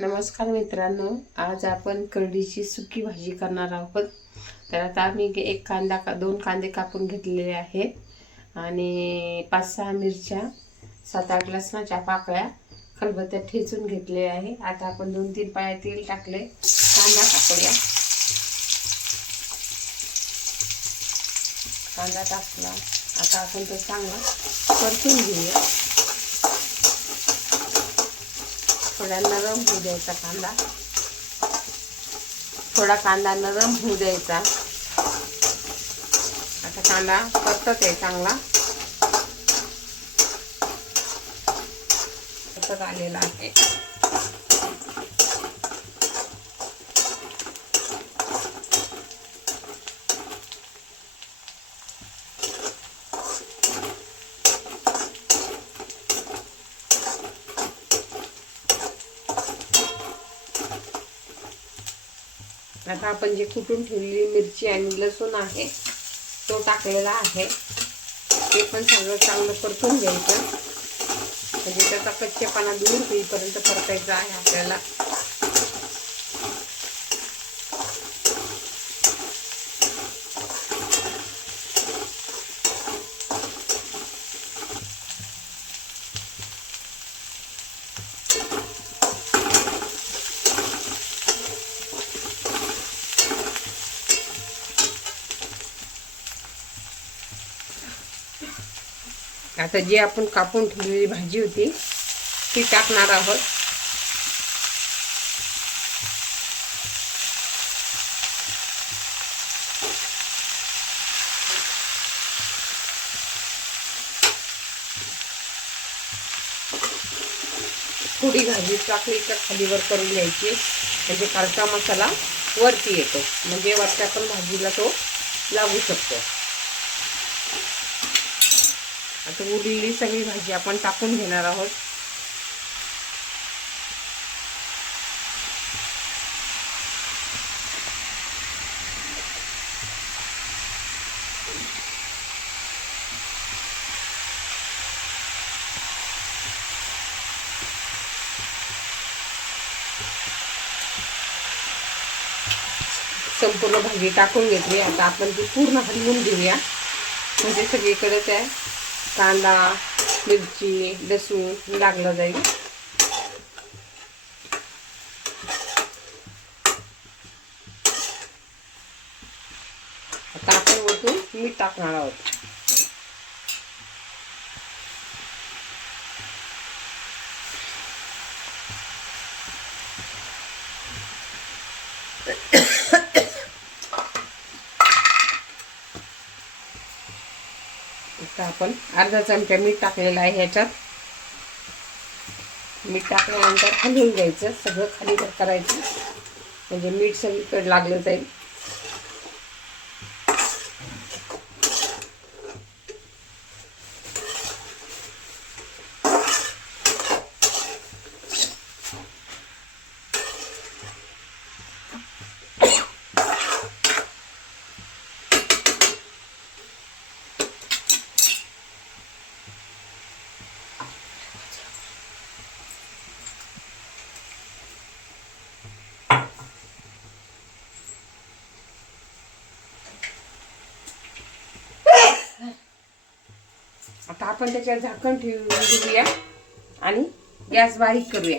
नमस्कार मित्रांनो आज आपण करडीची सुकी भाजी करणार आहोत. तर आता आम्ही एक कांदा का दोन कांदे कापून घेतलेले आहेत. आणि पाच सहा मिरच्या सात आठ लसणाच्या पाकळ्या खलबत्त्यात ठेचून घेतले आहे. आता आपण दोन तीन पाया तेल टाकले कांदा टाकूया. कांदा टाकला आता आपण तो चांगला परतून घेऊया. थोडा नरम होऊ द्यायचा कांदा. थोडा कांदा नरम होऊ द्यायचा. आता कांदा परतत आहे चांगला. परतत आलेला आहे. आता आपण जे कुटून ठेवलेली मिरची आणि लसूण आहे तो टाकलेला आहे. ते पण सगळं चांगलं परतून घ्यायचं. म्हणजे त्याचा कच्चेपणा दूर होईपर्यंत परतायचा आहे आपल्याला. आता जी आपण कापून ठेवलेली भाजी होती ती टाकणार आहोत. थोडी भाजी टाकली तर खालीवर करून घ्यायची. म्हणजे खालचा मसाला वरती येतो. म्हणजे वरच्या पण भाजीला तो लागू शकतो. आता उरलेली सगळी भाजी आपण टाकून घेणार आहोत. संपूर्ण भाजी टाकून घेतली. आता आपण ती पूर्ण हलवून घेऊया. म्हणजे सगळीकडे त्या कांदा मिरची लसूण लागलं जाईल. आता आपण वरतून मीठ टाकणार आहोत. आता आपण अर्धा चमचा मीठ टाकलेलं आहे ह्याच्यात. मीठ टाकल्यानंतर हलवून घ्यायचं सगळं खाली करायचं. म्हणजे मीठ सगळीकडे लागलं जाईल. आता आपण त्याच्यावर झाकण ठेवून घेऊया आणि गॅस बारीक करूया.